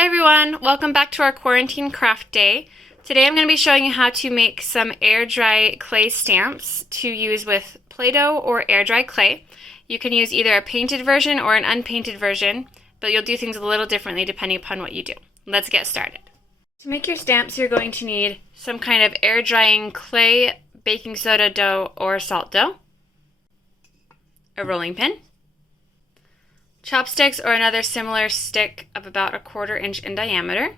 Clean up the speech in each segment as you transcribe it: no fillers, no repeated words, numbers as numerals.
Hi everyone, welcome back to our quarantine craft day. Today I'm going to be showing you how to make some air dry clay stamps to use with Play-Doh or air dry clay. You can use either a painted version or an unpainted version, but you'll do things a little differently depending upon what you do. Let's get started. To make your stamps, you're going to need some kind of air drying clay, baking soda dough, or salt dough, a rolling pin, chopsticks or another similar stick of about 1/4 inch in diameter,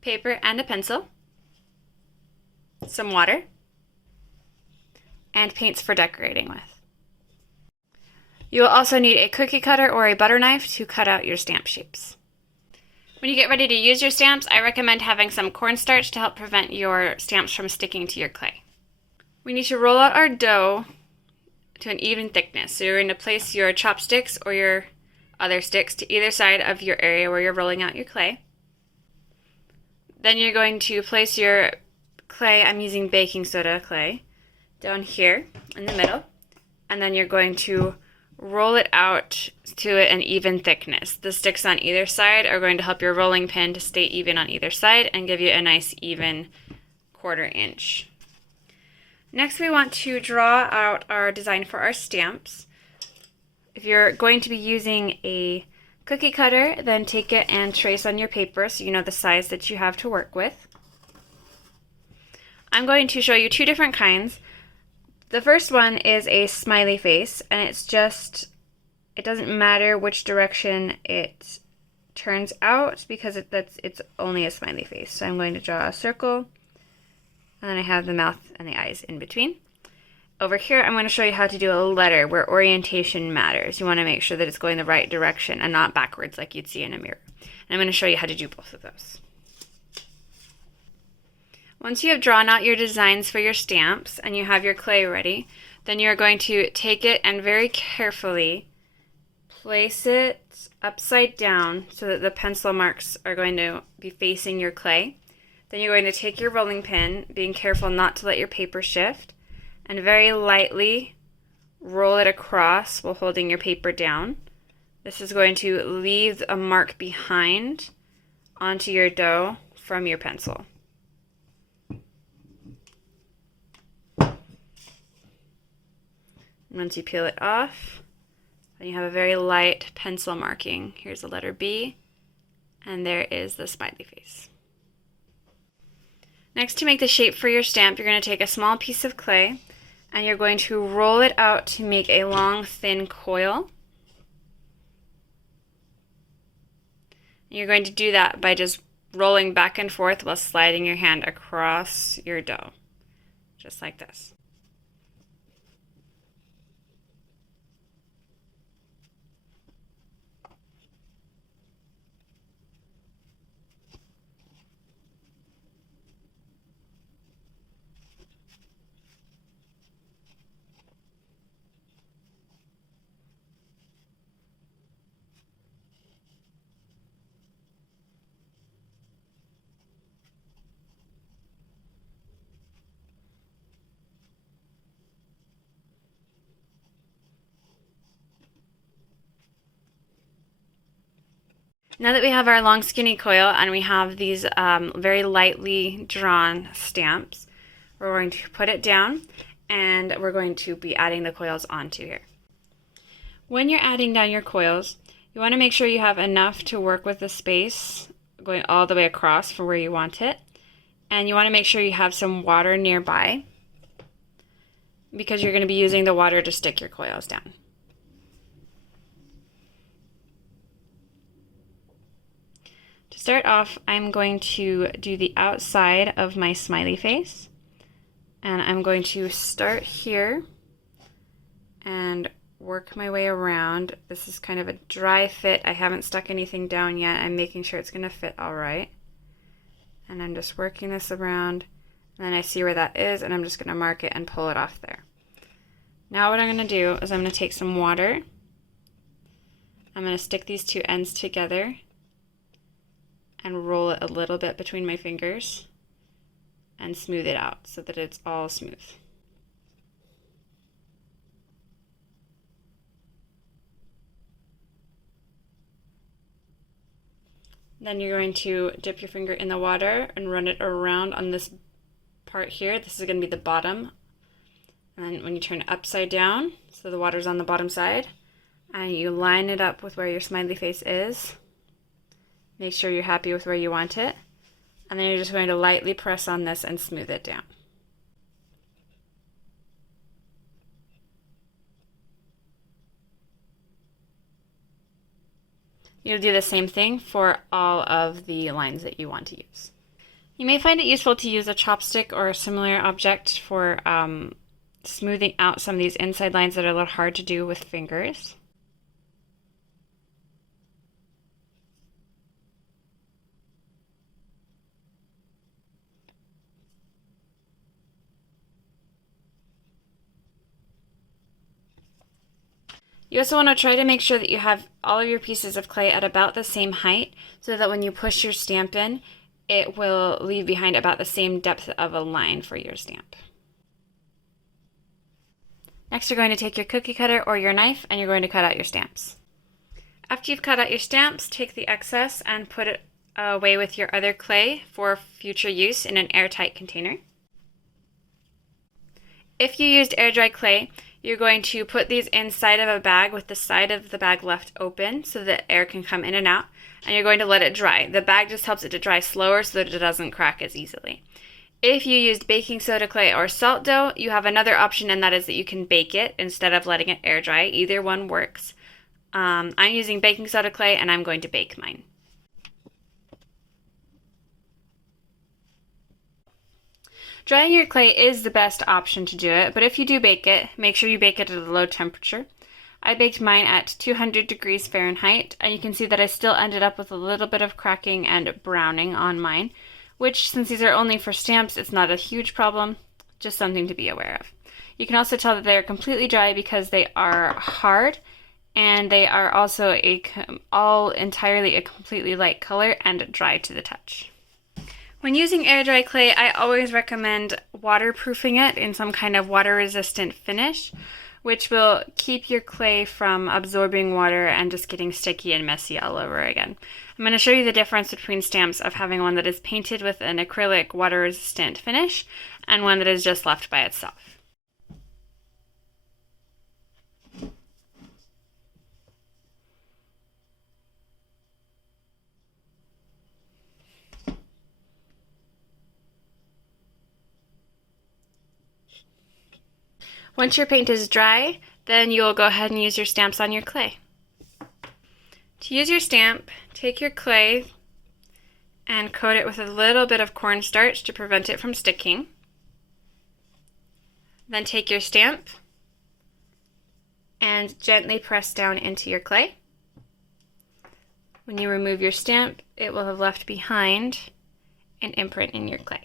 paper and a pencil, some water, and paints for decorating with. You will also need a cookie cutter or a butter knife to cut out your stamp shapes. When you get ready to use your stamps, I recommend having some cornstarch to help prevent your stamps from sticking to your clay. We need to roll out our dough to an even thickness. So you're going to place your chopsticks or your other sticks to either side of your area where you're rolling out your clay. Then you're going to place your clay, I'm using baking soda clay, down here in the middle. And then you're going to roll it out to an even thickness. The sticks on either side are going to help your rolling pin to stay even on either side and give you a nice even 1/4 inch. Next, we want to draw out our design for our stamps. If you're going to be using a cookie cutter, then take it and trace on your paper so you know the size that you have to work with. I'm going to show you two different kinds. The first one is a smiley face, and it doesn't matter which direction it turns out because it's only a smiley face. So I'm going to draw a circle. And then I have the mouth and the eyes in between. Over here, I'm going to show you how to do a letter where orientation matters. You want to make sure that it's going the right direction and not backwards like you'd see in a mirror. And I'm going to show you how to do both of those. Once you have drawn out your designs for your stamps and you have your clay ready, then you're going to take it and very carefully place it upside down so that the pencil marks are going to be facing your clay. Then you're going to take your rolling pin, being careful not to let your paper shift, and very lightly roll it across while holding your paper down. This is going to leave a mark behind onto your dough from your pencil. Once you peel it off, then you have a very light pencil marking. Here's the letter B, and there is the smiley face. Next, to make the shape for your stamp, you're going to take a small piece of clay and you're going to roll it out to make a long, thin coil. You're going to do that by just rolling back and forth while sliding your hand across your dough, just like this. Now that we have our long skinny coil and we have these very lightly drawn stamps, we're going to put it down and we're going to be adding the coils onto here. When you're adding down your coils, you want to make sure you have enough to work with the space going all the way across for where you want it. And you want to make sure you have some water nearby because you're going to be using the water to stick your coils down. To start off, I'm going to do the outside of my smiley face, and I'm going to start here and work my way around. This is kind of a dry fit. I haven't stuck anything down yet. I'm making sure it's going to fit all right. And I'm just working this around, and then I see where that is, and I'm just going to mark it and pull it off there. Now what I'm going to do is I'm going to take some water. I'm going to stick these two ends together and roll it a little bit between my fingers and smooth it out so that it's all smooth. Then you're going to dip your finger in the water and run it around on this part here. This is going to be the bottom. And then when you turn it upside down, so the water's on the bottom side, and you line it up with where your smiley face is. Make sure you're happy with where you want it. And then you're just going to lightly press on this and smooth it down. You'll do the same thing for all of the lines that you want to use. You may find it useful to use a chopstick or a similar object for smoothing out some of these inside lines that are a little hard to do with fingers. You also want to try to make sure that you have all of your pieces of clay at about the same height so that when you push your stamp in, it will leave behind about the same depth of a line for your stamp. Next, you're going to take your cookie cutter or your knife and you're going to cut out your stamps. After you've cut out your stamps, take the excess and put it away with your other clay for future use in an airtight container. If you used air dry clay, you're going to put these inside of a bag with the side of the bag left open so that air can come in and out, and you're going to let it dry. The bag just helps it to dry slower so that it doesn't crack as easily. If you used baking soda clay or salt dough, you have another option, and that is that you can bake it instead of letting it air dry. Either one works. I'm using baking soda clay and I'm going to bake mine. Drying your clay is the best option to do it, but if you do bake it, make sure you bake it at a low temperature. I baked mine at 200 degrees Fahrenheit, and you can see that I still ended up with a little bit of cracking and browning on mine, which, since these are only for stamps, it's not a huge problem, just something to be aware of. You can also tell that they are completely dry because they are hard, and they are also all entirely a completely light color and dry to the touch. When using air dry clay, I always recommend waterproofing it in some kind of water resistant finish, which will keep your clay from absorbing water and just getting sticky and messy all over again. I'm going to show you the difference between stamps of having one that is painted with an acrylic water resistant finish and one that is just left by itself. Once your paint is dry, then you'll go ahead and use your stamps on your clay. To use your stamp, take your clay and coat it with a little bit of cornstarch to prevent it from sticking. Then take your stamp and gently press down into your clay. When you remove your stamp, it will have left behind an imprint in your clay.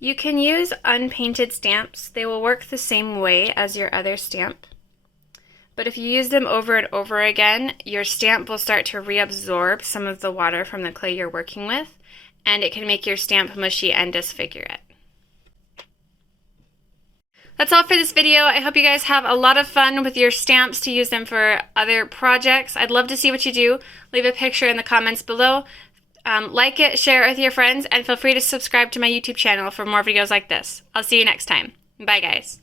You can use unpainted stamps. They will work the same way as your other stamp. But if you use them over and over again, your stamp will start to reabsorb some of the water from the clay you're working with, and it can make your stamp mushy and disfigure it. That's all for this video. I hope you guys have a lot of fun with your stamps to use them for other projects. I'd love to see what you do. Leave a picture in the comments below. Like it, share it with your friends, and feel free to subscribe to my YouTube channel for more videos like this. I'll see you next time. Bye, guys.